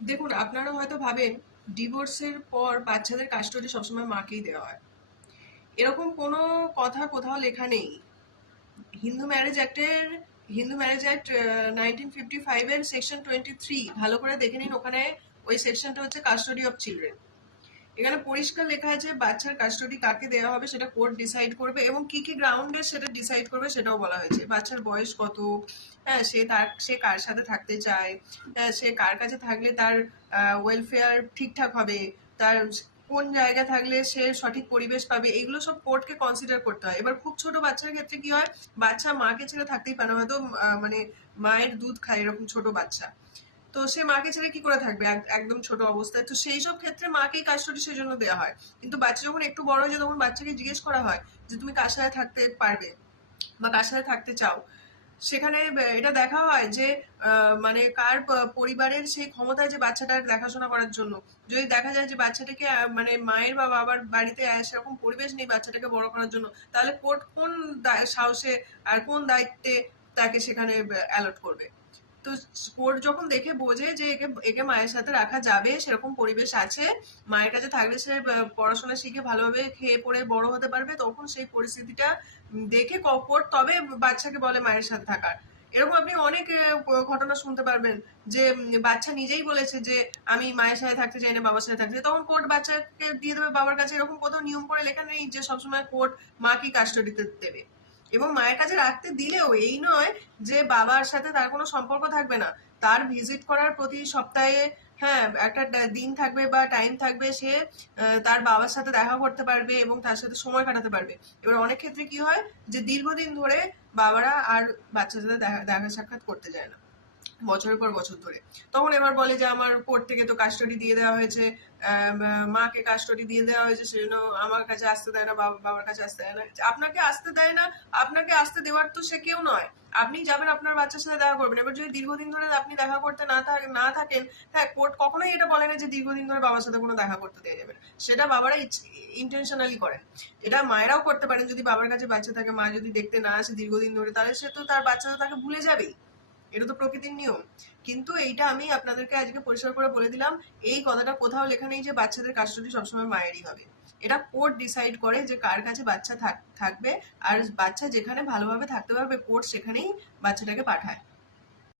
দেখুন, আপনারা হয়তো ভাবেন ডিভোর্সের পর বাচ্চাদের কাস্টডি সবসময় মাকেই দেওয়া হয়। এরকম কোনো কথা কোথাও লেখা নেই। হিন্দু ম্যারেজ অ্যাক্টের হিন্দু ম্যারেজ অ্যাক্ট 1955 এর সেকশন 23 ভালো করে দেখে নিন। ওখানে ওই সেকশনটা হচ্ছে কাস্টডি অফ চিলড্রেন। এখানে পরিষ্কার লেখা আছে বাচ্চার কাস্টডি কাকে দেওয়া হবে সেটা কোর্ট ডিসাইড করবে, এবং কি কি গ্রাউন্ডে সেটা ডিসাইড করবে সেটাও বলা হয়েছে। বাচ্চার বয়স কত, হ্যাঁ, সে কার সাথে থাকতে চায়, হ্যাঁ, সে কার কাছে থাকলে তার ওয়েলফেয়ার ঠিকঠাক হবে, তার কোন জায়গা থাকলে সে সঠিক পরিবেশ পাবে, এগুলো সব কোর্টকে কনসিডার করতে হয়। এবার খুব ছোট বাচ্চার ক্ষেত্রে কি হয়, বাচ্চা মাকে ছেড়ে থাকতেই পারে না, হয়তো মানে মায়ের দুধ খায় এরকম ছোট বাচ্চা, তো সে মাকে ছেড়ে কি করে থাকবে একদম ছোট অবস্থায়। তো সেই সব ক্ষেত্রে মাকেই কাস্টডি সেই জন্য দেওয়া হয়। কিন্তু বাচ্চা যখন একটু বড় হয়ে যায় তখন বাচ্চাকে জিজ্ঞেস করা হয় যে তুমি কার সাথে থাকতে পারবে বা কার সাথে থাকতে চাও। সেখানে এটা দেখা হয় যে মানে কার পরিবারের সেই ক্ষমতায় যে বাচ্চাটার দেখাশোনা করার জন্য। যদি দেখা যায় যে বাচ্চাটাকে মানে মায়ের বা বাবার বাড়িতে সেরকম পরিবেশ নেই বাচ্চাটাকে বড় করার জন্য, তাহলে কোর্ট কোন সাহসে আর কোন দায়িত্বে তাকে সেখানে অ্যালট করবে। তো কোর্ট যখন দেখে বোঝে যে একে একে মায়ের সাথে রাখা যাবে, সেরকম পরিবেশ আছে, মায়ের কাছে থাকলে সে পড়াশোনা শিখে ভালোভাবে খেয়ে পড়ে বড় হতে পারবে, তখন সেই পরিস্থিতিটা দেখে কোর্ট তবে বাচ্চাকে বলে মায়ের সাথে থাকার। এরকম আপনি অনেক ঘটনা শুনতে পারবেন যে বাচ্চা নিজেই বলেছে যে আমি মায়ের সাথে থাকতে চাই না, বাবার সাথে থাকতে চাই, তখন কোর্ট বাচ্চাকে দিয়ে দেবে বাবার কাছে। এরকম কোথাও নিয়ম করে লেখা নেই যে সবসময় কোর্ট মা কি কাস্টডিতে দেবে। এবং মায়ের কাছে রাখতে দিলেও এই নয় যে বাবার সাথে তার কোনো সম্পর্ক থাকবে না। তার ভিজিট করার প্রতি সপ্তাহে, হ্যাঁ, একটা দিন থাকবে বা টাইম থাকবে, সে তার বাবার সাথে দেখা করতে পারবে এবং তার সাথে সময় কাটাতে পারবে। এবার অনেক ক্ষেত্রে কি হয় যে দীর্ঘদিন ধরে বাবারা আর বাচ্চার সাথে দেখা সাক্ষাৎ করতে যায় না, বছরের পর বছর ধরে। তখন এবার বলে যে আমার কোর্ট থেকে তো কাস্টডি দিয়ে দেওয়া হয়েছে, মাকে কাস্টডি দিয়ে দেওয়া হয়েছে, সেজন্য আমার কাছে আসতে দেয় না, বাবার কাছে আসতে দেয় না। আপনাকে আসতে দেয় না, আপনাকে আসতে দেওয়ার তো সে কেউ নয়। আপনি যাবেন আপনার বাচ্চার সাথে দেখা করবেন। এবার যদি দীর্ঘদিন ধরে আপনি দেখা করতে না থাকেন, হ্যাঁ, কোর্ট কখনোই এটা বলে না যে দীর্ঘদিন ধরে বাবার সাথে কোনো দেখা করতে দিয়ে যাবেন। সেটা বাবারা ইন্টেনশনালি করেন। এটা মায়েরাও করতে পারেন। যদি বাবার কাছে বাচ্চা থাকে, মা যদি দেখতে না আসে দীর্ঘদিন ধরে, তাহলে সে তো তার বাচ্চা তো তাকে ভুলে যাবেই। এটা তো প্রকৃতির নিয়ম। কিন্তু এইটা আমি আপনাদেরকে আজকে পরিষ্কার করে বলে দিলাম, এই কথাটা কোথাও লেখা নেই যে বাচ্চাদের কাস্টডি সবসময় মায়েরই হবে। এটা কোর্ট ডিসাইড করে যে কার কাছে বাচ্চা থাকবে, আর বাচ্চা যেখানে ভালোভাবে থাকতে পারবে কোর্ট সেখানেই বাচ্চাটাকে পাঠায়।